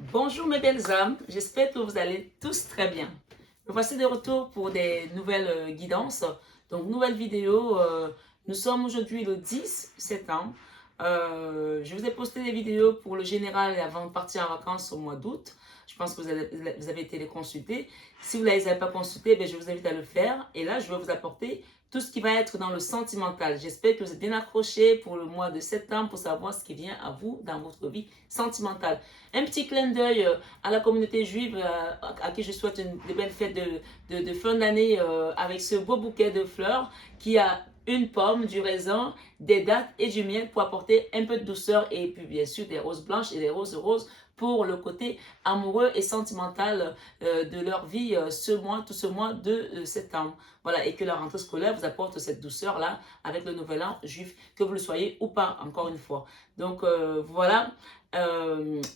Bonjour mes belles âmes, j'espère que vous allez tous très bien. Me voici de retour pour des nouvelles guidances. Donc, nouvelle vidéo. Nous sommes aujourd'hui le 10 septembre. Je vous ai posté des vidéos pour le général et avant de partir en vacances au mois d'août. Je pense que vous avez été les consulter. Si vous ne les avez pas consultés, je vous invite à le faire. Et là, je vais vous apporter tout ce qui va être dans le sentimental. J'espère que vous êtes bien accrochés pour le mois de septembre pour savoir ce qui vient à vous dans votre vie sentimentale. Un petit clin d'œil à la communauté juive à qui je souhaite de belles fêtes de fin d'année avec ce beau bouquet de fleurs qui a une pomme, du raisin, des dattes et du miel pour apporter un peu de douceur et puis bien sûr des roses blanches et des roses roses pour le côté amoureux et sentimental de leur vie tout ce mois de septembre. Voilà, et que la rentrée scolaire vous apporte cette douceur-là avec le nouvel an juif, que vous le soyez ou pas, encore une fois. Donc voilà,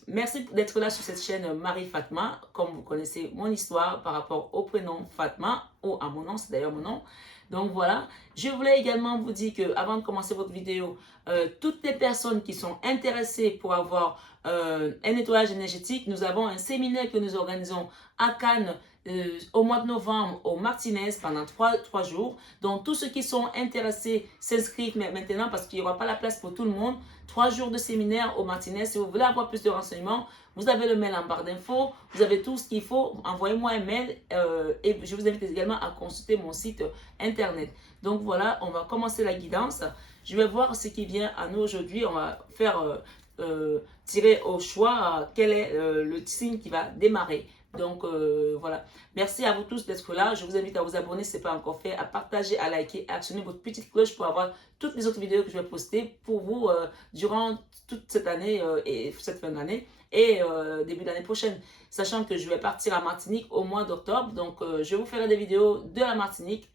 merci d'être là sur cette chaîne Marie Fatma. Comme vous connaissez mon histoire par rapport au prénom Fatma, ou à mon nom, c'est d'ailleurs mon nom. Donc voilà, je voulais également vous dire que avant de commencer votre vidéo, toutes les personnes qui sont intéressées pour avoir un nettoyage énergétique, nous avons un séminaire que nous organisons à Cannes au mois de novembre au Martinez pendant 3 jours. Donc tous ceux qui sont intéressés s'inscrivent maintenant parce qu'il n'y aura pas la place pour tout le monde. 3 jours de séminaire au Martinez. Si vous voulez avoir plus de renseignements, vous avez le mail en barre d'infos, vous avez tout ce qu'il faut. Envoyez-moi un mail et je vous invite également à consulter mon site internet. Donc voilà, on va commencer la guidance. Je vais voir ce qui vient à nous aujourd'hui. On va faire tirer au choix quel est le signe qui va démarrer. Donc voilà, merci à vous tous d'être là. Je vous invite à vous abonner si ce n'est pas encore fait, à partager, à liker, à actionner votre petite cloche pour avoir toutes les autres vidéos que je vais poster pour vous durant toute cette année et cette fin d'année et début d'année prochaine. Sachant que je vais partir à Martinique au mois d'octobre, donc je vous ferai des vidéos de la Martinique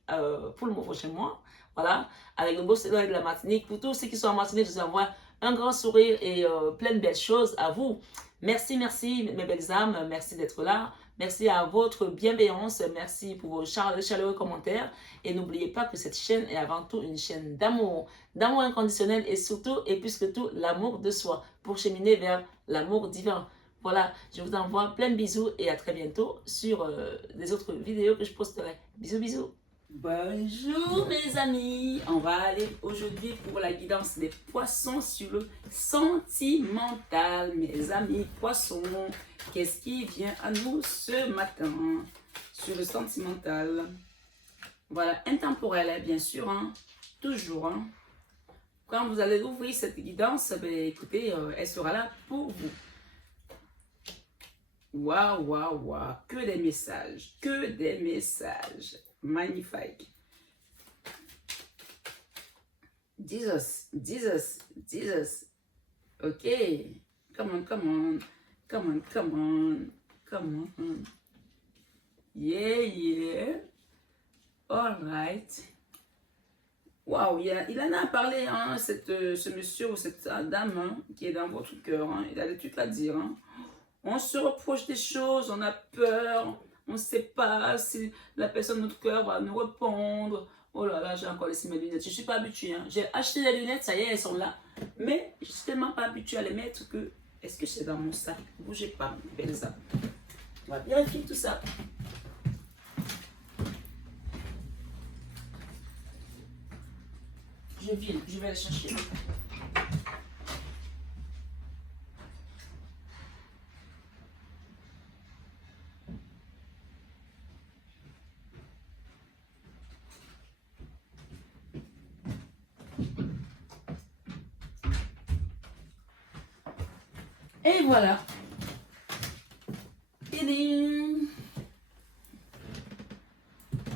pour le prochain mois. Voilà, avec le beau soleil de la Martinique. Pour tous ceux qui sont en Martinique, je vous envoie un grand sourire et plein de belles choses à vous. Merci, merci mes belles âmes, merci d'être là. Merci à votre bienveillance, merci pour vos chaleureux commentaires. Et n'oubliez pas que cette chaîne est avant tout une chaîne d'amour inconditionnel et surtout, et plus que tout, l'amour de soi pour cheminer vers l'amour divin. Voilà, je vous envoie plein de bisous et à très bientôt sur les autres vidéos que je posterai. Bisous, bisous. Bonjour mes amis, on va aller aujourd'hui pour la guidance des poissons sur le sentimental. Mes amis poissons, qu'est-ce qui vient à nous ce matin sur le sentimental? Voilà, intemporel, hein, bien sûr, hein, toujours. Hein. Quand vous allez ouvrir cette guidance, écoutez, elle sera là pour vous. Waouh, waouh, waouh, que des messages, que des messages. Magnifique. Jesus, Jesus, Jesus. Ok. Come on, come on. Come on, come on. Come on. Yeah, yeah. All right. Waouh, il en a parlé, hein, ce monsieur ou cette dame hein, qui est dans votre cœur. Hein, il a des trucs à dire. Hein. On se reproche des choses, on a peur. On ne sait pas si la personne de notre cœur va nous répondre. Oh là là, j'ai encore laissé mes lunettes. Je ne suis pas habituée. Hein. J'ai acheté les lunettes, ça y est, elles sont là. Mais je ne suis tellement pas habituée à les mettre que... Est-ce que c'est dans mon sac? Bougez pas, belle ça. On va vérifier tout ça. Je vais aller chercher. Et voilà.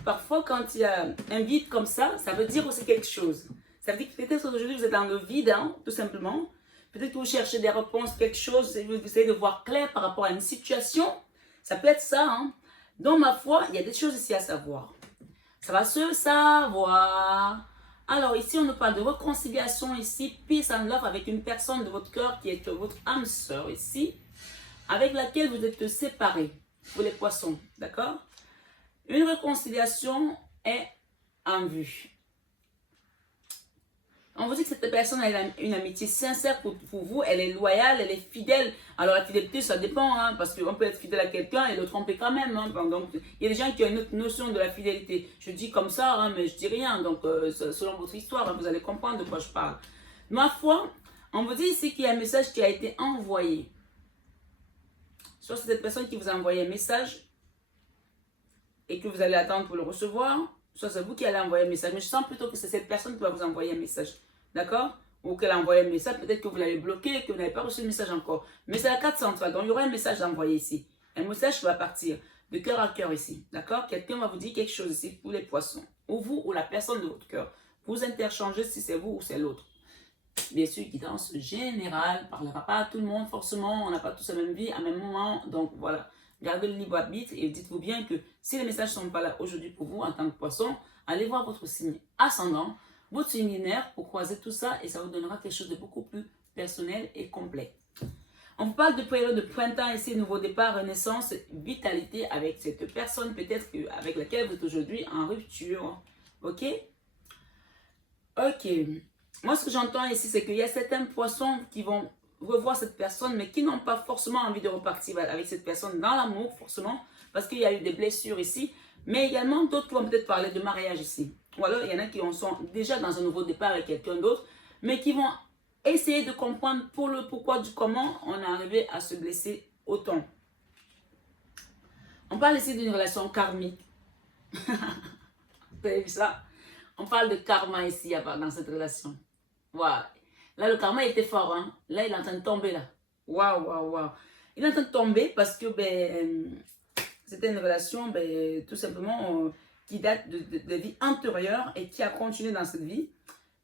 Parfois, quand il y a un vide comme ça veut dire aussi quelque chose. Ça veut dire que peut-être aujourd'hui, vous êtes dans le vide, hein, tout simplement. Peut-être que vous cherchez des réponses, quelque chose, et vous essayez de voir clair par rapport à une situation. Ça peut être ça. Hein. Donc, ma foi, il y a des choses ici à savoir. Ça va se savoir. Alors, ici, on nous parle de réconciliation ici, peace and love avec une personne de votre cœur qui est votre âme sœur ici, avec laquelle vous êtes séparés, vous les poissons, d'accord? Une réconciliation est en vue. On vous dit que cette personne a une amitié sincère pour vous, elle est loyale, elle est fidèle. Alors la fidélité, ça dépend, hein, parce qu'on peut être fidèle à quelqu'un et le tromper quand même. Hein. Donc il y a des gens qui ont une autre notion de la fidélité. Je dis comme ça, hein, mais je dis rien. Donc selon votre histoire, hein, vous allez comprendre de quoi je parle. Ma foi, on vous dit ici qu'il y a un message qui a été envoyé. Soit c'est cette personne qui vous a envoyé un message et que vous allez attendre pour le recevoir, soit c'est vous qui allez envoyer un message. Mais je sens plutôt que c'est cette personne qui va vous envoyer un message. D'accord? Ou qu'elle a envoyé un message, peut-être que vous l'avez bloqué, que vous n'avez pas reçu le message encore. Mais c'est la carte centrale, donc il y aura un message envoyé ici. Un message qui va partir de cœur à cœur ici. D'accord? Quelqu'un va vous dire quelque chose ici pour les poissons. Ou vous ou la personne de votre cœur. Vous interchangez si c'est vous ou c'est l'autre. Bien sûr, guidance générale, parlera pas à tout le monde forcément, on n'a pas tous la même vie à même moment, donc voilà. Gardez le libre arbitre et dites-vous bien que si les messages ne sont pas là aujourd'hui pour vous en tant que poisson, allez voir votre signe ascendant, votre signe lunaire pour croiser tout ça et ça vous donnera quelque chose de beaucoup plus personnel et complet. On parle de période de printemps ici, nouveau départ, renaissance, vitalité avec cette personne peut-être avec laquelle vous êtes aujourd'hui en rupture. Ok? Ok. Moi, ce que j'entends ici, c'est qu'il y a certains poissons qui vont revoir cette personne, mais qui n'ont pas forcément envie de repartir avec cette personne dans l'amour, forcément, parce qu'il y a eu des blessures ici, mais également d'autres qui vont peut-être parler de mariage ici. Ou alors, il y en a qui sont déjà dans un nouveau départ avec quelqu'un d'autre, mais qui vont essayer de comprendre pour le pourquoi du comment on est arrivé à se blesser autant. On parle ici d'une relation karmique. Vous avez vu ça? On parle de karma ici, dans cette relation. Voilà. Là, le karma était fort. Hein? Là, il est en train de tomber. Là. Waouh, waouh, waouh. Il est en train de tomber parce que c'était une relation tout simplement qui date de vie antérieure et qui a continué dans cette vie.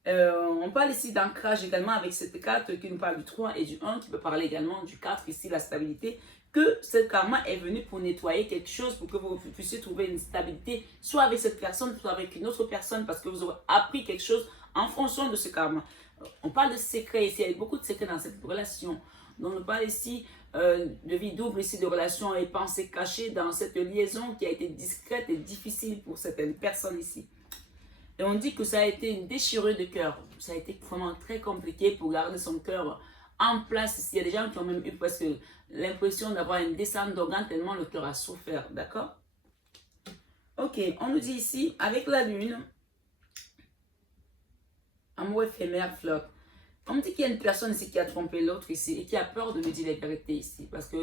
On parle ici d'ancrage également avec cette carte qui nous parle du 3 et du 1, qui peut parler également du 4, ici la stabilité, que ce karma est venu pour nettoyer quelque chose, pour que vous puissiez trouver une stabilité, soit avec cette personne, soit avec une autre personne, parce que vous aurez appris quelque chose en fonction de ce karma. On parle de secrets ici, il y a beaucoup de secrets dans cette relation. Donc on parle ici de vie double, ici de relations et pensées cachées dans cette liaison qui a été discrète et difficile pour certaines personnes ici. Et on dit que ça a été une déchirure de cœur. Ça a été vraiment très compliqué pour garder son cœur en place ici. Il y a des gens qui ont même eu presque l'impression d'avoir une descente d'organes tellement le cœur a souffert. D'accord? Ok, on nous dit ici, avec la lune, amour éphémère flotte. On me dit qu'il y a une personne ici qui a trompé l'autre ici et qui a peur de lui dire la vérité ici. Parce que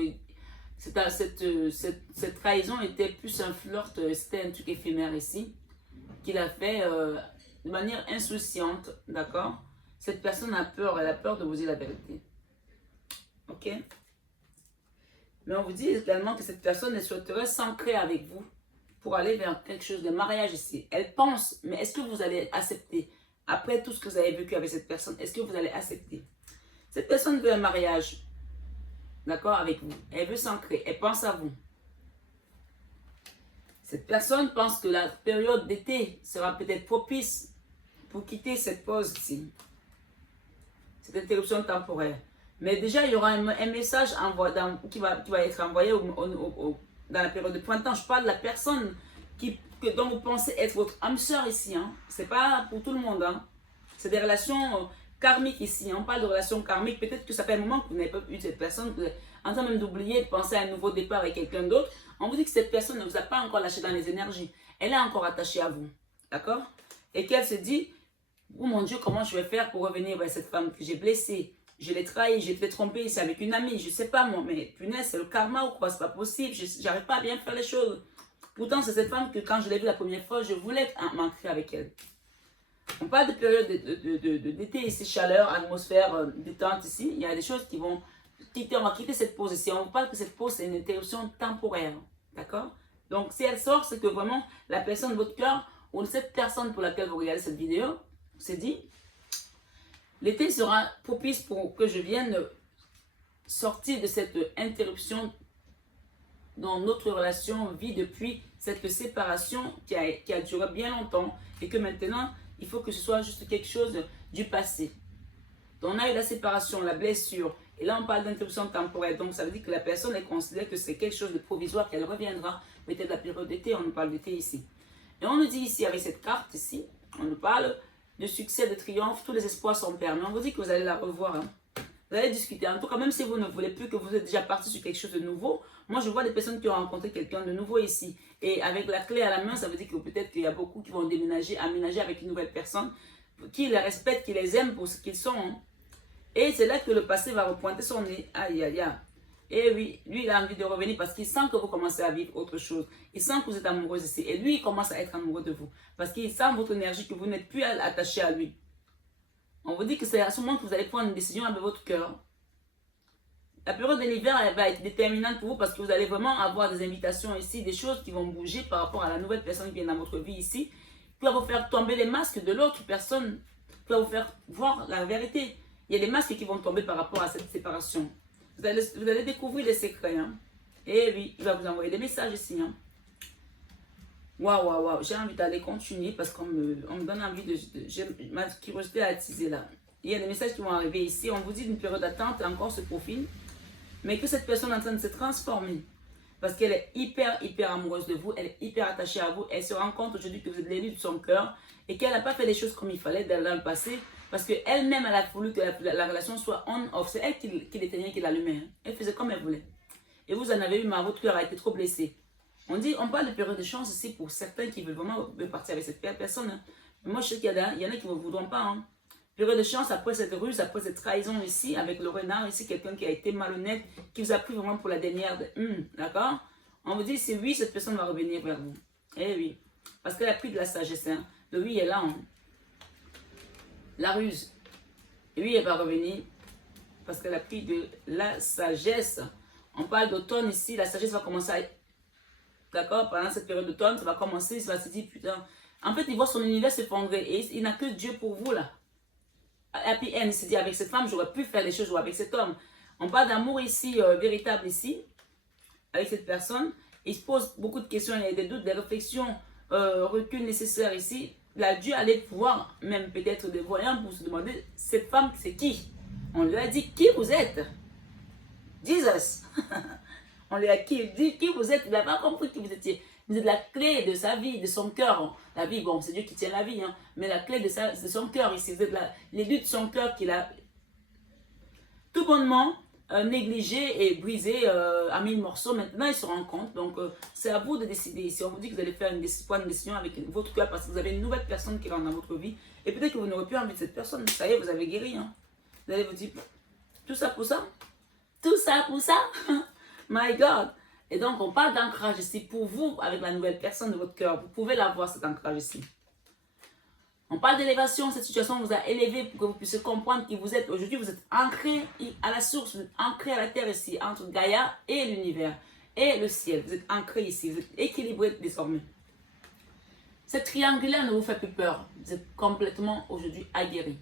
cette trahison était plus un flirt, c'était un truc éphémère ici, qu'il a fait de manière insouciante, d'accord? Cette personne a peur, elle a peur de vous dire la vérité. Ok? Mais on vous dit également que cette personne, elle souhaiterait s'ancrer avec vous pour aller vers quelque chose de mariage ici. Elle pense, mais est-ce que vous allez accepter? Après tout ce que vous avez vécu avec cette personne, est-ce que vous allez accepter? Cette personne veut un mariage, d'accord, avec vous. Elle veut s'ancrer, elle pense à vous. Cette personne pense que la période d'été sera peut-être propice pour quitter cette pause ici. Cette interruption temporaire. Mais déjà, il y aura un message qui va être envoyé dans la période de printemps. Je parle de la personne dont vous pensez être votre âme sœur ici. Hein. Ce n'est pas pour tout le monde. Hein. C'est des relations karmiques ici. Hein. On parle de relations karmiques. Peut-être que ça fait un moment que vous n'avez pas eu cette personne. Vous êtes en train même d'oublier, de penser à un nouveau départ avec quelqu'un d'autre. On vous dit que cette personne ne vous a pas encore lâché dans les énergies. Elle est encore attachée à vous. D'accord? Et qu'elle se dit, oh mon Dieu, comment je vais faire pour revenir vers cette femme que j'ai blessée? Je l'ai trahi, je l'ai trompé, c'est avec une amie, je ne sais pas moi, mais punaise, c'est le karma ou quoi? C'est pas possible, je n'arrive pas à bien faire les choses. Pourtant, c'est cette femme que quand je l'ai vue la première fois, je voulais m'ancrer avec elle. On parle de période d'été ici, chaleur, atmosphère détente ici. Il y a des choses qui vont quitter, on va quitter cette pause ici. On parle que cette pause, c'est une interruption temporaire. D'accord? Donc, si elle sort, c'est que vraiment, la personne de votre cœur, ou cette personne pour laquelle vous regardez cette vidéo, s'est dit, l'été sera propice pour que je vienne sortir de cette interruption dont notre relation vit depuis cette séparation qui a duré bien longtemps et que maintenant, il faut que ce soit juste quelque chose du passé. Donc, on a eu la séparation, la blessure, et là, on parle d'interruption temporaire. Donc, ça veut dire que la personne, elle considère que c'est quelque chose de provisoire, qu'elle reviendra peut-être la période d'été. On nous parle d'été ici. Et on nous dit ici, avec cette carte ici, on nous parle de succès, de triomphe, tous les espoirs sont permis. On vous dit que vous allez la revoir. Hein. Vous allez discuter. En tout cas, même si vous ne voulez plus, que vous êtes déjà parti sur quelque chose de nouveau, moi je vois des personnes qui ont rencontré quelqu'un de nouveau ici. Et avec la clé à la main, ça veut dire que peut-être qu'il y a beaucoup qui vont déménager, aménager avec une nouvelle personne, qui les respecte, qui les aime pour ce qu'ils sont. Hein. Et c'est là que le passé va repointer son nez. Aïe, aïe, aïe. Et oui, lui, il a envie de revenir parce qu'il sent que vous commencez à vivre autre chose. Il sent que vous êtes amoureuse ici. Et lui, il commence à être amoureux de vous. Parce qu'il sent votre énergie, que vous n'êtes plus attaché à lui. On vous dit que c'est à ce moment que vous allez prendre une décision avec votre cœur. La période de l'hiver, elle va être déterminante pour vous parce que vous allez vraiment avoir des invitations ici, des choses qui vont bouger par rapport à la nouvelle personne qui vient dans votre vie ici, qui va vous faire tomber les masques de l'autre personne, qui va vous faire voir la vérité. Il y a des masques qui vont tomber par rapport à cette séparation. Vous allez découvrir les secrets. Hein. Et oui, il va vous envoyer des messages ici. Hein. Waouh, waouh, waouh. J'ai envie d'aller continuer parce qu'on me donne envie de... ma curiosité a attisé là. Il y a des messages qui vont arriver ici. On vous dit qu'une période d'attente encore se profile. Mais que cette personne est en train de se transformer. Parce qu'elle est hyper, hyper amoureuse de vous. Elle est hyper attachée à vous. Elle se rend compte aujourd'hui que vous êtes l'élu de son cœur. Et qu'elle n'a pas fait les choses comme il fallait dans le passé. Parce qu'elle-même, elle a voulu que la relation soit on-off. C'est elle qui l'éteignait, qui l'allumait. Hein. Elle faisait comme elle voulait. Et vous en avez eu marre, votre cœur a été trop blessé. On parle de période de chance ici pour certains qui veulent vraiment partir avec cette personne. Hein. Mais moi, je sais qu'il y en a qui ne vous voudront pas. Hein. Période de chance après cette ruse, après cette trahison ici, avec le renard, ici, quelqu'un qui a été malhonnête, qui vous a pris vraiment pour la dernière. D'accord? On vous dit, c'est oui, cette personne va revenir vers vous. Eh oui. Parce qu'elle a pris de la sagesse. Hein. Le oui est là. Hein. La ruse. Et oui, elle va revenir parce qu'elle a pris de la sagesse. On parle d'automne ici, la sagesse va commencer à... D'accord? Pendant cette période d'automne, ça va commencer, ça va se dire, putain... En fait, il voit son univers s'effondrer et il n'a que Dieu pour vous, là. Happy End, il se dit, avec cette femme, j'aurais pu faire des choses, ou avec cet homme. On parle d'amour ici, véritable ici, avec cette personne. Il se pose beaucoup de questions, il y a des doutes, des réflexions, recul nécessaire ici. Là, Dieu allait pouvoir, même peut-être des voyants, pour se demander, cette femme, c'est qui? On lui a dit, qui vous êtes? Jesus. On lui a dit, qui vous êtes? Il n'a pas compris qui vous étiez. Vous êtes la clé de sa vie, de son cœur. La vie, bon, c'est Dieu qui tient la vie, hein, mais la clé de son cœur ici. Vous êtes l'élu de son cœur qu'il a tout bonnement négligé et brisé à 1000 morceaux. Maintenant, il se rend compte. Donc, c'est à vous de décider. Si on vous dit que vous allez faire une décision avec votre cœur parce que vous avez une nouvelle personne qui rentre dans votre vie, et peut-être que vous n'aurez plus envie de cette personne. Ça y est, vous avez guéri. Hein. Vous allez vous dire, tout ça pour ça? Tout ça pour ça? My God! Et donc, on parle d'ancrage ici pour vous, avec la nouvelle personne de votre cœur. Vous pouvez l'avoir, cet ancrage ici. On parle d'élévation. Cette situation vous a élevé pour que vous puissiez comprendre qui vous êtes. Aujourd'hui, vous êtes ancré à la source, vous êtes ancré à la terre ici, entre Gaïa et l'univers, et le ciel. Vous êtes ancré ici, vous êtes équilibré désormais. Cette triangulaire ne vous fait plus peur. Vous êtes complètement aujourd'hui aguerri.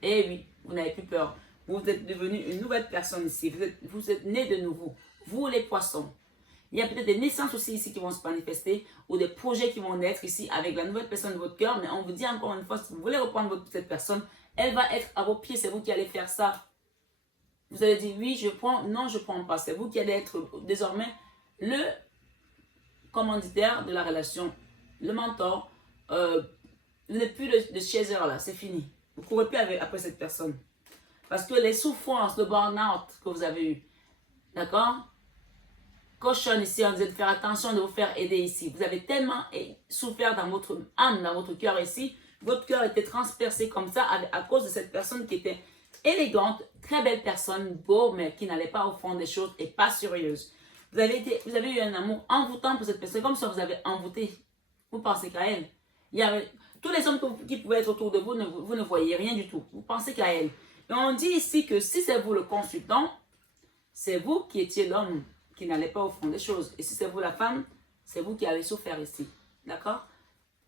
Et oui, vous n'avez plus peur. Vous êtes devenu une nouvelle personne ici. Vous êtes né de nouveau. Vous les poissons. Il y a peut-être des naissances aussi ici qui vont se manifester ou des projets qui vont naître ici avec la nouvelle personne de votre cœur. Mais on vous dit encore une fois, si vous voulez reprendre cette personne, elle va être à vos pieds. C'est vous qui allez faire ça. Vous allez dire oui, je prends. Non, je ne prends pas. C'est vous qui allez être désormais le commanditaire de la relation, le mentor. Vous n'êtes plus le chaser là. C'est fini. Vous ne courez plus après cette personne. Parce que les souffrances, le burn-out que vous avez eu, d'accord? Cochonne ici, on dit de faire attention, de vous faire aider ici. Vous avez tellement souffert dans votre âme, dans votre cœur ici. Votre cœur était transpercé comme ça à cause de cette personne qui était élégante, très belle personne, beau, mais qui n'allait pas au fond des choses et pas sérieuse. Vous avez eu un amour envoûtant pour cette personne, comme ça vous avez envoûté. Vous pensez qu'à elle. Il y avait tous les hommes qui pouvaient être autour de vous, vous ne voyez rien du tout. Vous pensez qu'à elle. Et on dit ici que si c'est vous le consultant, c'est vous qui étiez l'homme qui n'allait pas au fond des choses. Et si c'est vous la femme, c'est vous qui avez souffert ici. D'accord?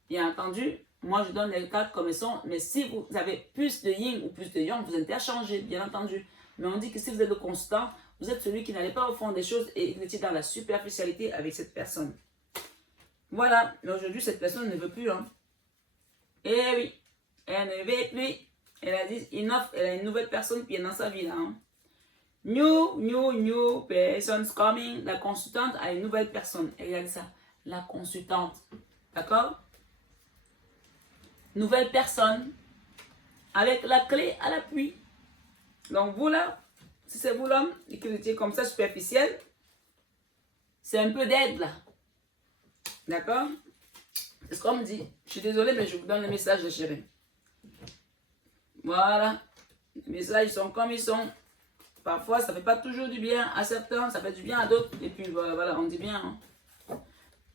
Bien entendu, moi je donne les cartes comme elles sont, mais si vous avez plus de yin ou plus de yang, vous interchangez, bien entendu. Mais on dit que si vous êtes le consultant, vous êtes celui qui n'allait pas au fond des choses et vous étiez dans la superficialité avec cette personne. Voilà, mais aujourd'hui cette personne ne veut plus. Hein. Eh oui, elle ne veut plus. Elle a dit, elle a une nouvelle personne qui est dans sa vie là. Hein. New person's coming. La consultante a une nouvelle personne. Et regardez ça, la consultante. D'accord? nouvelle personne avec la clé à l'appui. Donc vous là, si c'est vous l'homme et que vous étiez comme ça superficiel, c'est un peu d'aide là. D'accord? C'est ce qu'on me dit. Je suis désolée, mais je vous donne le message de chérie. Voilà. Les messages sont comme ils sont. Parfois, ça ne fait pas toujours du bien à certains, ça fait du bien à d'autres. Et puis voilà, on dit bien. Hein.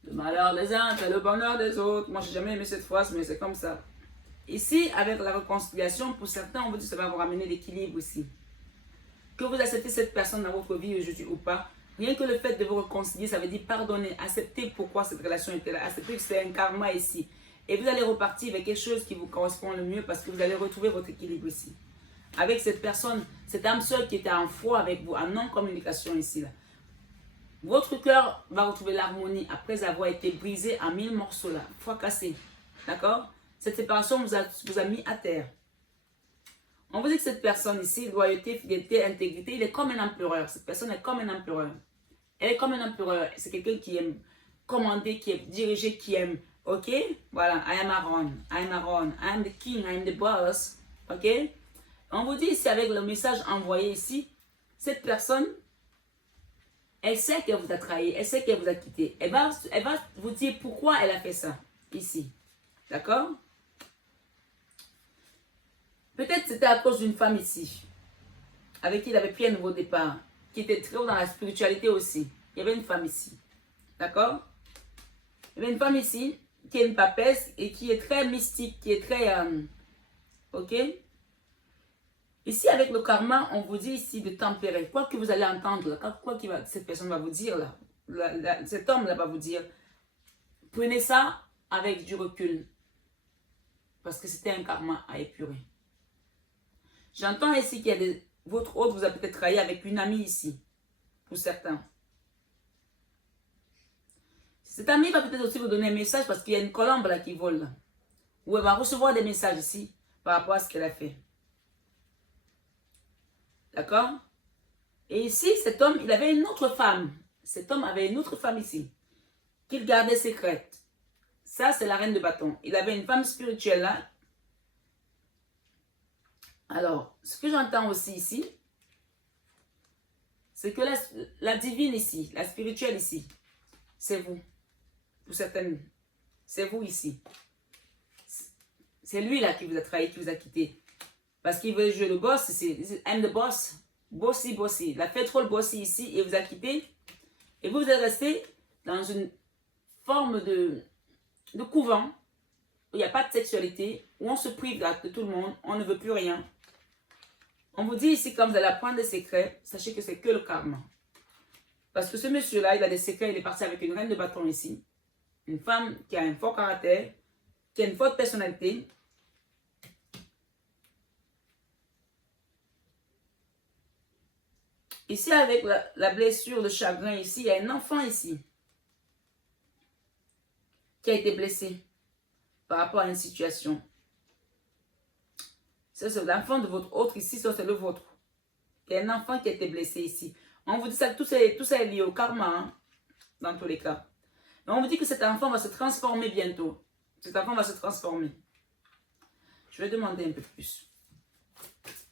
Le malheur des uns fait le bonheur des autres. Moi, je n'ai jamais aimé cette phrase, mais c'est comme ça. Ici, avec la réconciliation, pour certains, on vous dit que ça va vous ramener l'équilibre ici. Que vous acceptez cette personne dans votre vie aujourd'hui ou pas, rien que le fait de vous réconcilier, ça veut dire pardonner, accepter pourquoi cette relation était là, accepter que c'est un karma ici. Et vous allez repartir avec quelque chose qui vous correspond le mieux parce que vous allez retrouver votre équilibre ici. Avec cette personne, cette âme seule qui était en foi avec vous, en non-communication ici. Là. Votre cœur va retrouver l'harmonie après avoir été brisé en 1000 morceaux là, fracassé. D'accord? Cette séparation vous a mis à terre. On vous dit que cette personne ici, loyauté, fidélité, intégrité, il est comme un empereur. Cette personne est comme un empereur. Elle est comme un empereur. C'est quelqu'un qui aime commander, qui aime diriger, qui aime. Ok? Voilà. I am Aaron. I am Aaron. I am the king. I am the boss. Ok? On vous dit ici avec le message envoyé ici, cette personne, elle sait qu'elle vous a trahi. Elle sait qu'elle vous a quitté. Elle va vous dire pourquoi elle a fait ça. Ici. D'accord? Peut-être c'était à cause d'une femme ici, avec qui il avait pris un nouveau départ, qui était très haut dans la spiritualité aussi. Il y avait une femme ici. D'accord? Il y avait une femme ici, qui est une papesse et qui est très mystique, qui est très... ok? Ici, avec le karma, on vous dit ici de tempérer. Quoi que vous allez entendre, quoi que cette personne va vous dire, là, cet homme-là va vous dire, prenez ça avec du recul. Parce que c'était un karma à épurer. J'entends ici qu'il y a des... Votre hôte vous a peut-être trahi avec une amie ici. Pour certains. Cette amie va peut-être aussi vous donner un message parce qu'il y a une colombe là qui vole. Là, où elle va recevoir des messages ici par rapport à ce qu'elle a fait. D'accord? Et ici, cet homme, il avait une autre femme. Cet homme avait une autre femme ici. Qu'il gardait secrète. Ça, c'est la reine de bâton. Il avait une femme spirituelle là. Alors, ce que j'entends aussi ici, c'est que la divine ici, la spirituelle ici, c'est vous. Pour certaines, c'est vous ici. C'est lui là qui vous a trahi, qui vous a quitté. Parce qu'il veut jouer le boss ici. I'm the boss. Bossy, bossy. Il a fait trop le bossy ici et vous a quitté. Et vous êtes resté dans une forme de couvent où il n'y a pas de sexualité, où on se prive de tout le monde, on ne veut plus rien. On vous dit ici, quand vous allez apprendre des secrets, sachez que c'est que le karma. Parce que ce monsieur-là, il a des secrets, il est parti avec une reine de bâton ici. Une femme qui a un fort caractère, qui a une forte personnalité. Ici, avec la blessure de chagrin, ici, il y a un enfant ici qui a été blessé par rapport à une situation. Ça, c'est l'enfant de votre autre ici, ça, c'est le vôtre. Il y a un enfant qui a été blessé ici. On vous dit que tout ça est lié au karma, hein, dans tous les cas. Mais on vous dit que cet enfant va se transformer bientôt. Cet enfant va se transformer. Je vais demander un peu plus.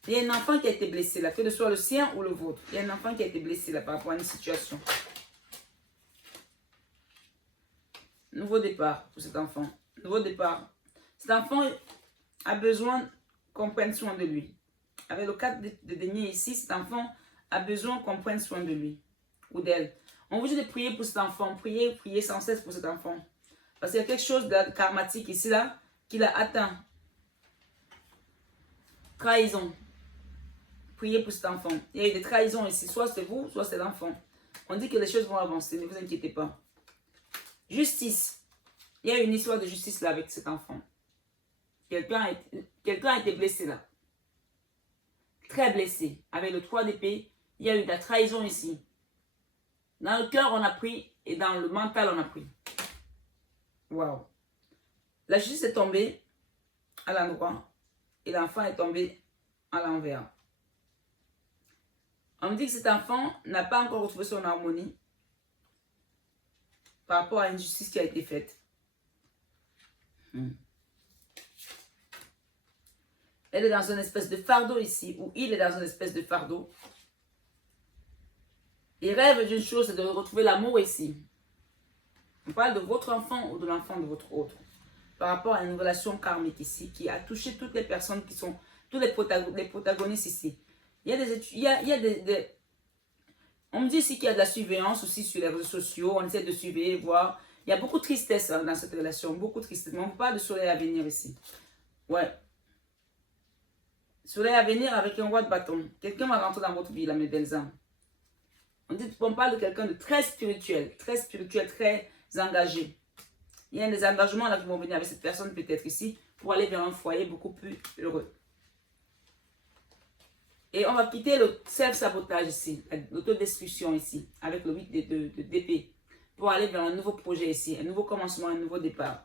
Il y a un enfant qui a été blessé là, que ce soit le sien ou le vôtre. Il y a un enfant qui a été blessé là par rapport à une situation. Nouveau départ pour cet enfant. Nouveau départ. Cet enfant a besoin qu'on prenne soin de lui. Avec le 4 de denier ici, cet enfant a besoin qu'on prenne soin de lui ou d'elle. On vous dit de prier pour cet enfant. Priez, priez sans cesse pour cet enfant. Parce qu'il y a quelque chose de karmatique ici là qui l'a atteint. Trahison. Priez pour cet enfant. Il y a eu des trahisons ici. Soit c'est vous, soit c'est l'enfant. On dit que les choses vont avancer. Ne vous inquiétez pas. Justice. Il y a une histoire de justice là avec cet enfant. Quelqu'un a été blessé là. Très blessé. Avec le 3 d'épée, il y a eu de la trahison ici. Dans le cœur, on a pris. Et dans le mental, on a pris. Waouh. La justice est tombée à l'endroit. Et l'enfant est tombé à l'envers. On me dit que cet enfant n'a pas encore retrouvé son harmonie par rapport à une justice qui a été faite. Elle est dans une espèce de fardeau ici, ou il est dans une espèce de fardeau. Il rêve d'une chose, c'est de retrouver l'amour ici. On parle de votre enfant ou de l'enfant de votre autre. Par rapport à une relation karmique ici, qui a touché toutes les personnes qui sont, tous les protagonistes ici. Il y a on me dit ici qu'il y a de la surveillance aussi sur les réseaux sociaux, on essaie de surveiller, voir. Il y a beaucoup de tristesse dans cette relation, beaucoup de tristesse. Mais on ne parle pas de soleil à venir ici. Ouais. Soleil à venir avec un roi de bâton. Quelqu'un va rentrer dans votre vie, là, mes belles âmes. On parle de quelqu'un de très spirituel, très engagé. Il y a des engagements là qui vont venir avec cette personne peut-être ici pour aller vers un foyer beaucoup plus heureux. Et on va quitter le self-sabotage ici, l'autodestruction ici, avec le 8 d'épée, pour aller vers un nouveau projet ici, un nouveau commencement, un nouveau départ.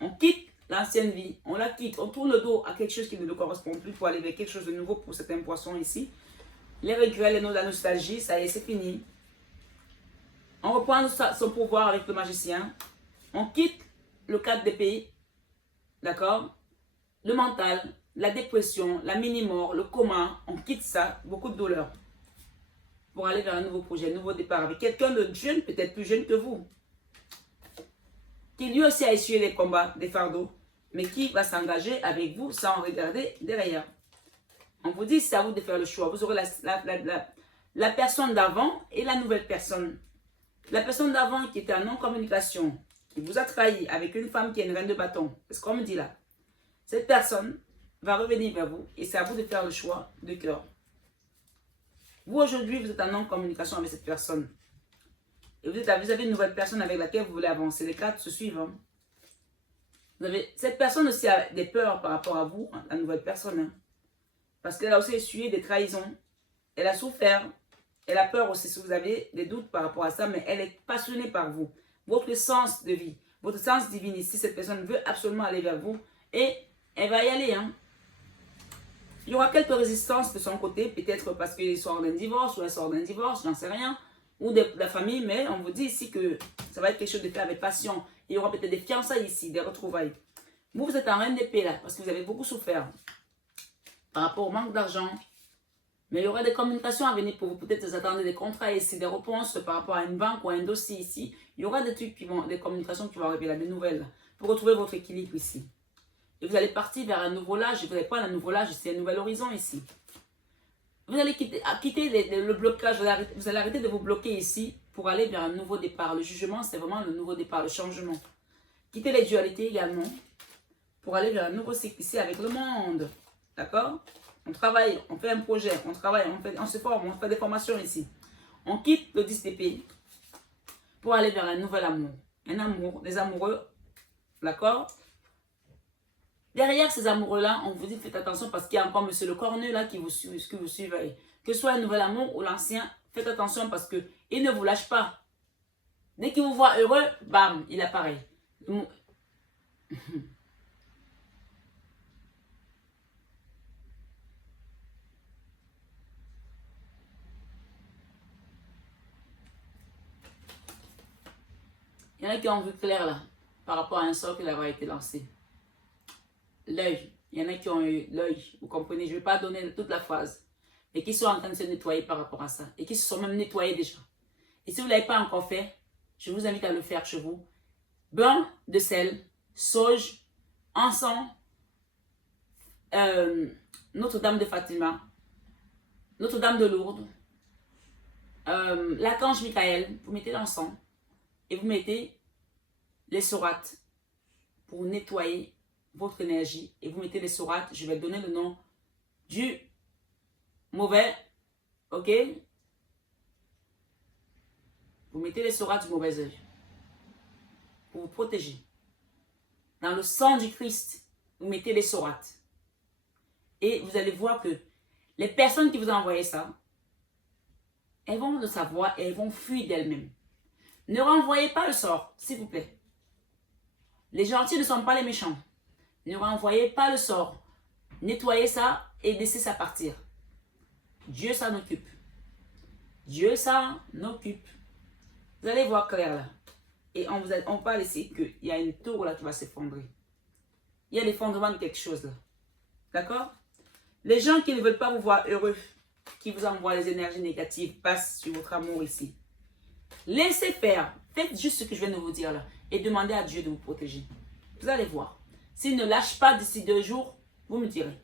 On quitte l'ancienne vie, on la quitte, on tourne le dos à quelque chose qui ne nous correspond plus pour aller vers quelque chose de nouveau pour certains poissons ici. Les regrets, la nostalgie, ça y est, c'est fini. On reprend son pouvoir avec le magicien. On quitte le 4 d'épée, d'accord? Le mental, la dépression, la mini-mort, le coma, on quitte ça, beaucoup de douleur. Pour aller vers un nouveau projet, un nouveau départ avec quelqu'un de jeune, peut-être plus jeune que vous. Qui lui aussi a essuyé les combats, des fardeaux, mais qui va s'engager avec vous sans regarder derrière. On vous dit, c'est à vous de faire le choix. Vous aurez la personne d'avant et la nouvelle personne. La personne d'avant qui était en non-communication, qui vous a trahi avec une femme qui est une reine de bâton. C'est ce qu'on me dit là. Cette personne va revenir vers vous et c'est à vous de faire le choix de cœur. Vous aujourd'hui, vous êtes en non-communication avec cette personne. Et vous avez une nouvelle personne avec laquelle vous voulez avancer. Les cartes se suivent. Hein. Cette personne aussi a des peurs par rapport à vous, la nouvelle personne. Hein. Parce qu'elle a aussi essuyé des trahisons. Elle a souffert. Elle a peur aussi si vous avez des doutes par rapport à ça, mais elle est passionnée par vous. Votre sens de vie, votre sens divin ici, cette personne veut absolument aller vers vous et elle va y aller. Hein. Il y aura quelques résistances de son côté, peut-être parce qu'il sort d'un divorce ou elle sort d'un divorce, j'en sais rien, ou de la famille, mais on vous dit ici que ça va être quelque chose de fait avec passion. Il y aura peut-être des fiançailles ici, des retrouvailles. Vous êtes en reine d'épée là, parce que vous avez beaucoup souffert par rapport au manque d'argent. Mais il y aura des communications à venir pour vous. Peut-être vous attendez des contrats ici, des réponses par rapport à une banque ou à un dossier ici. Il y aura des trucs des communications qui vont arriver là, des nouvelles, pour retrouver votre équilibre ici. Et vous allez partir vers un nouveau âge. Vous n'allez pas un nouveau âge, c'est un nouvel horizon ici. Vous allez quitter le blocage. Vous allez arrêter de vous bloquer ici pour aller vers un nouveau départ. Le jugement, c'est vraiment le nouveau départ, le changement. Quitter les dualités également pour aller vers un nouveau cycle ici avec le monde. D'accord? On travaille, on fait un projet, on travaille, on se forme, on fait des formations ici. On quitte le 10 d'épée pour aller vers un nouvel amour. Un amour, des amoureux, d'accord? Derrière ces amoureux-là, on vous dit faites attention parce qu'il y a encore monsieur le cornu là qui vous suit, que vous suivez. Que ce soit un nouvel amour ou l'ancien, faites attention parce qu'il ne vous lâche pas. Dès qu'il vous voit heureux, bam, il apparaît. Il y en a qui ont vu clair là, par rapport à un sort qui leur a été lancé. L'œil. Il y en a qui ont eu l'œil. Vous comprenez, je ne vais pas donner toute la phrase. Et qui sont en train de se nettoyer par rapport à ça. Et qui se sont même nettoyés déjà. Et si vous ne l'avez pas encore fait, je vous invite à le faire chez vous. Beurre de sel, sauge, encens, Notre-Dame de Fatima, Notre-Dame de Lourdes, l'archange Michael, vous mettez l'encens. Et vous mettez les sourates pour nettoyer votre énergie. Et vous mettez les sourates, je vais donner le nom du mauvais, ok? Vous mettez les sourates du mauvais œil pour vous protéger. Dans le sang du Christ, vous mettez les sourates. Et vous allez voir que les personnes qui vous ont envoyé ça, elles vont le savoir et elles vont fuir d'elles-mêmes. Ne renvoyez pas le sort, s'il vous plaît. Les gentils ne sont pas les méchants. Ne renvoyez pas le sort. Nettoyez ça et laissez ça partir. Dieu s'en occupe. Dieu s'en occupe. Vous allez voir clair là. Et on parle ici qu'il y a une tour là qui va s'effondrer. Il y a l'effondrement de quelque chose là. D'accord? Les gens qui ne veulent pas vous voir heureux, qui vous envoient des énergies négatives, passent sur votre amour ici. Laissez faire. Faites juste ce que je viens de vous dire là. Et demandez à Dieu de vous protéger. Vous allez voir. S'il ne lâche pas d'ici 2 jours, vous me direz.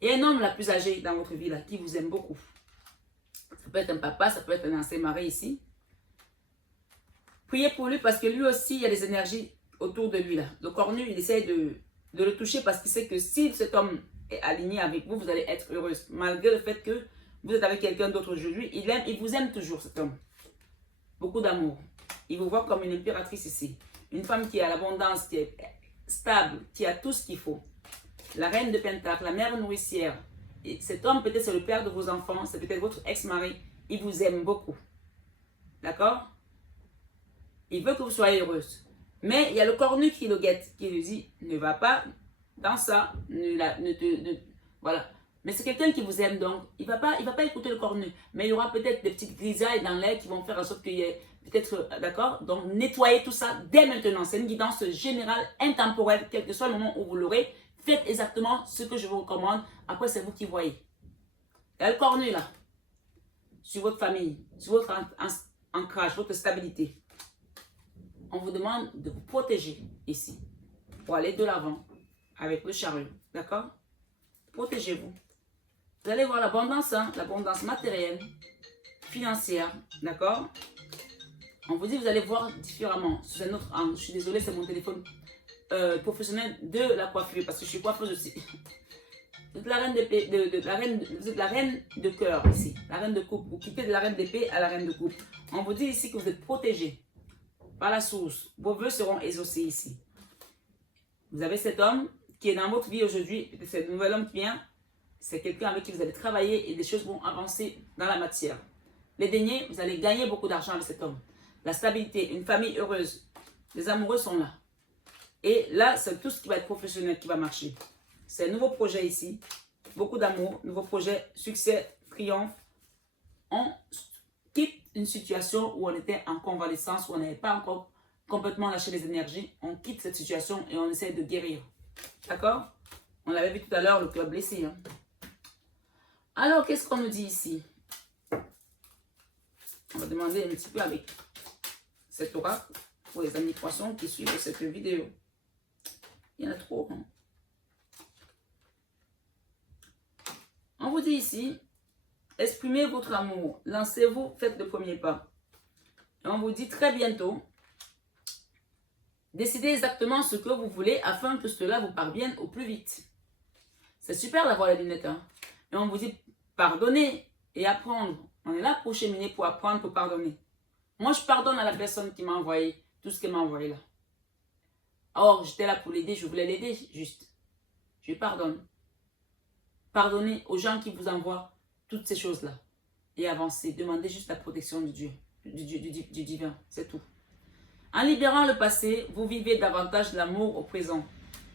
Il y a un homme la plus âgé dans votre vie là, qui vous aime beaucoup. Ça peut être un papa, ça peut être un ancien mari ici. Priez pour lui parce que lui aussi, il y a des énergies autour de lui là. Le cornu, il essaie de le toucher parce qu'il sait que si cet homme est aligné avec vous, vous allez être heureuse. Malgré le fait que vous êtes avec quelqu'un d'autre aujourd'hui, il vous aime toujours cet homme. Beaucoup d'amour. Il vous voit comme une impératrice ici. Une femme qui a l'abondance, qui est stable, qui a tout ce qu'il faut. La reine de Pentacle, la mère nourricière. Et cet homme, peut-être c'est le père de vos enfants, c'est peut-être votre ex-mari. Il vous aime beaucoup. D'accord? Il veut que vous soyez heureuse. Mais il y a le cornu qui le guette, qui lui dit, ne va pas dans ça, voilà. Mais c'est quelqu'un qui vous aime, donc il va pas écouter le cornu. Mais il y aura peut-être des petites grisailles dans l'air qui vont faire en sorte qu'il y ait peut-être, d'accord? Donc nettoyez tout ça dès maintenant. C'est une guidance générale, intemporelle, quel que soit le moment où vous l'aurez. Faites exactement ce que je vous recommande. Après, c'est vous qui voyez. Il y a le cornu là, sur votre famille, sur votre ancrage, votre stabilité. On vous demande de vous protéger ici pour aller de l'avant avec le chariot. D'accord? Protégez-vous. Vous allez voir l'abondance, hein, l'abondance matérielle, financière. D'accord? On vous dit, vous allez voir différemment. C'est un autre angle. Je suis désolée, c'est mon téléphone professionnel de la coiffure parce que je suis coiffeuse aussi. Vous êtes la reine d'épée, vous êtes la reine de cœur ici, la reine de coupe. Vous quittez de la reine d'épée à la reine de coupe. On vous dit ici que vous êtes protégé par la source. Vos vœux seront exaucés ici. Vous avez cet homme qui est dans votre vie aujourd'hui. C'est un nouvel homme qui vient. C'est quelqu'un avec qui vous allez travailler et des choses vont avancer dans la matière. Les deniers, vous allez gagner beaucoup d'argent avec cet homme. La stabilité, une famille heureuse. Les amoureux sont là. Et là, c'est tout ce qui va être professionnel qui va marcher. C'est un nouveau projet ici. Beaucoup d'amour, nouveau projet, succès, triomphe. On quitte une situation où on était en convalescence, où on n'avait pas encore complètement lâché les énergies. On quitte cette situation et on essaie de guérir. D'accord? On l'avait vu tout à l'heure, le cœur blessé. Hein? Alors, qu'est-ce qu'on nous dit ici? On va demander un petit peu avec cet oracle pour les amis poissons qui suivent cette vidéo. Il y en a trop. Hein? On vous dit ici, exprimez votre amour, lancez-vous, faites le premier pas. Et on vous dit très bientôt, décidez exactement ce que vous voulez afin que cela vous parvienne au plus vite. C'est super d'avoir les lunettes. Hein? Et on vous dit, pardonnez et apprendre. On est là pour cheminer, pour apprendre, pour pardonner. Moi, je pardonne à la personne qui m'a envoyé tout ce qu'elle m'a envoyé là. Or, j'étais là pour l'aider, je voulais l'aider juste. Je pardonne. Pardonnez aux gens qui vous envoient toutes ces choses-là. Et avancez. Demandez juste la protection du Dieu, du divin. C'est tout. En libérant le passé, vous vivez davantage l'amour au présent.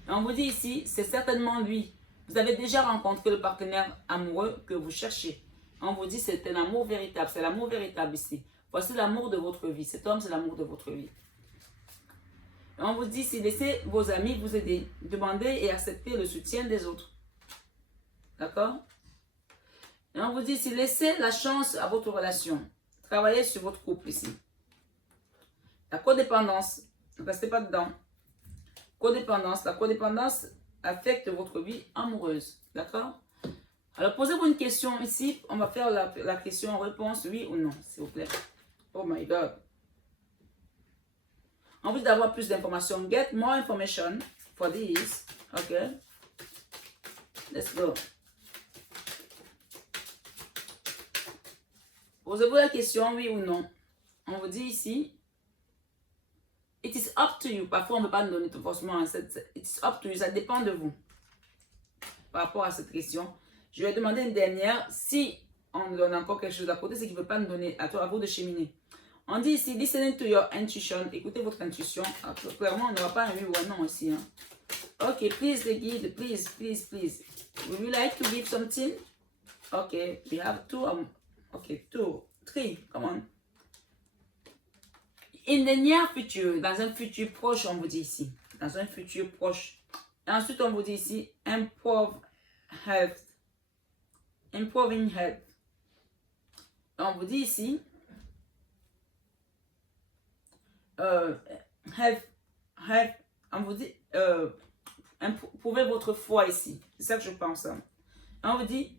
Et on vous dit ici, c'est certainement lui. Vous avez déjà rencontré le partenaire amoureux que vous cherchez. On vous dit, c'est un amour véritable. C'est l'amour véritable ici. Voici l'amour de votre vie. Cet homme, c'est l'amour de votre vie. Et on vous dit, si laissez vos amis vous aider. Demandez et acceptez le soutien des autres. D'accord? Et on vous dit, si laissez la chance à votre relation. Travaillez sur votre couple ici. La codépendance, ne restez pas dedans. Codépendance, la codépendance affecte votre vie amoureuse. D'accord? Alors, posez-vous une question ici. On va faire la question-réponse, oui ou non, s'il vous plaît. Oh my God. On veut d'avoir plus d'informations. Get more information for this. OK? Let's go. Posez-vous la question, oui ou non. On vous dit ici, it is up to you. Parfois, on ne peut pas nous donner tout forcément. It is up to you. Ça dépend de vous. Par rapport à cette question. Je vais demander une dernière. Si on nous donne encore quelque chose à côté, c'est qu'il ne veut pas nous donner. À vous de cheminer. On dit ici, listening to your intuition. Écoutez votre intuition. Alors, clairement, on n'aura pas un oui ou un non ici. Hein. Ok, please, the guide. Please, please, please. Would you like to give something? Ok, we have two. Ok, 2, 3, come on. In the near future, dans un futur proche, on vous dit ici. Dans un futur proche, Et ensuite, on vous dit ici, improve health. Improving health. Et on vous dit ici, on vous dit, prouvez votre foi ici. C'est ça que je pense. Hein. Et on vous dit,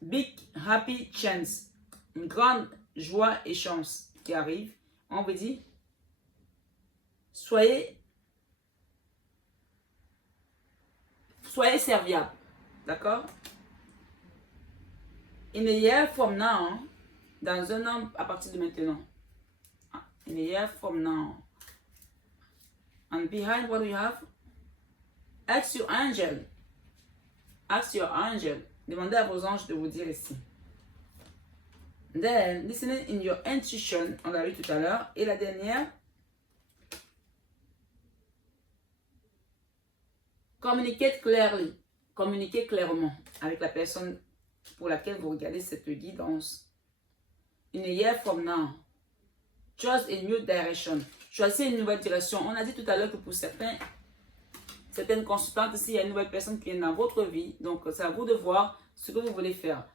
big happy chance. Une grande joie et chance qui arrive. On vous dit, soyez serviable. D'accord? In a year from now, dans un an à partir de maintenant. In a year from now. And behind what we have, ask your angel. Ask your angel. Demandez à vos anges de vous dire ici. Then, listening in your intuition, on l'a vu tout à l'heure. Et la dernière, communicate clearly. Communiquez clairement avec la personne pour laquelle vous regardez cette guidance. In a year from now, choose a new direction. Choisissez une nouvelle direction. On a dit tout à l'heure que pour certaines consultantes, ici, il y a une nouvelle personne qui vient dans votre vie. Donc, c'est à vous de voir ce que vous voulez faire.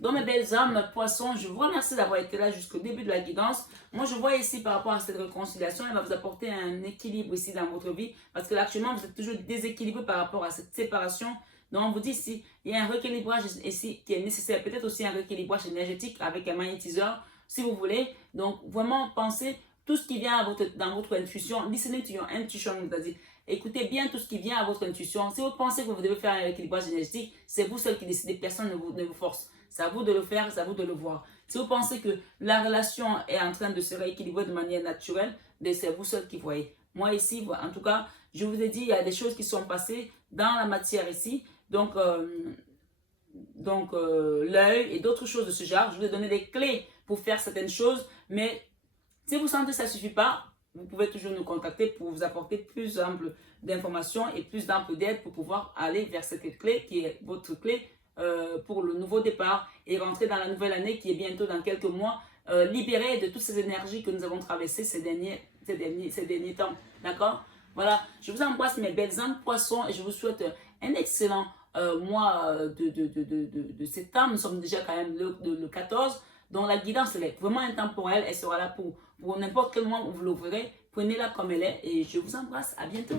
Donc, mes belles âmes, poissons, je vous remercie d'avoir été là jusqu'au début de la guidance. Moi, je vois ici, par rapport à cette réconciliation, elle va vous apporter un équilibre ici dans votre vie. Parce que là, actuellement, vous êtes toujours déséquilibré par rapport à cette séparation. Donc, on vous dit ici, il y a un rééquilibrage ici qui est nécessaire. Peut-être aussi un rééquilibrage énergétique avec un magnétiseur, si vous voulez. Donc, vraiment, pensez tout ce qui vient dans votre intuition. Listening to your intuition, c'est-à-dire, écoutez bien tout ce qui vient à votre intuition. Si vous pensez que vous devez faire un rééquilibrage énergétique, c'est vous seul qui décidez. Personne ne vous force. C'est à vous de le faire, c'est à vous de le voir. Si vous pensez que la relation est en train de se rééquilibrer de manière naturelle, c'est vous seul qui voyez. Moi ici, en tout cas, je vous ai dit, il y a des choses qui sont passées dans la matière ici. Donc l'œil et d'autres choses de ce genre. Je vous ai donné des clés pour faire certaines choses. Mais si vous sentez que ça ne suffit pas, vous pouvez toujours nous contacter pour vous apporter plus ample d'informations et plus d'ample d'aide pour pouvoir aller vers cette clé qui est votre clé pour le nouveau départ et rentrer dans la nouvelle année qui est bientôt dans quelques mois, libéré de toutes ces énergies que nous avons traversées ces derniers temps. D'accord? Voilà, je vous embrasse mes belles âmes poissons et je vous souhaite un excellent mois de septembre. Nous sommes déjà quand même le 14. Donc la guidance, elle est vraiment intemporelle. Elle sera là pour n'importe quel moment où vous l'ouvrirez. Prenez-la comme elle est et je vous embrasse. À bientôt.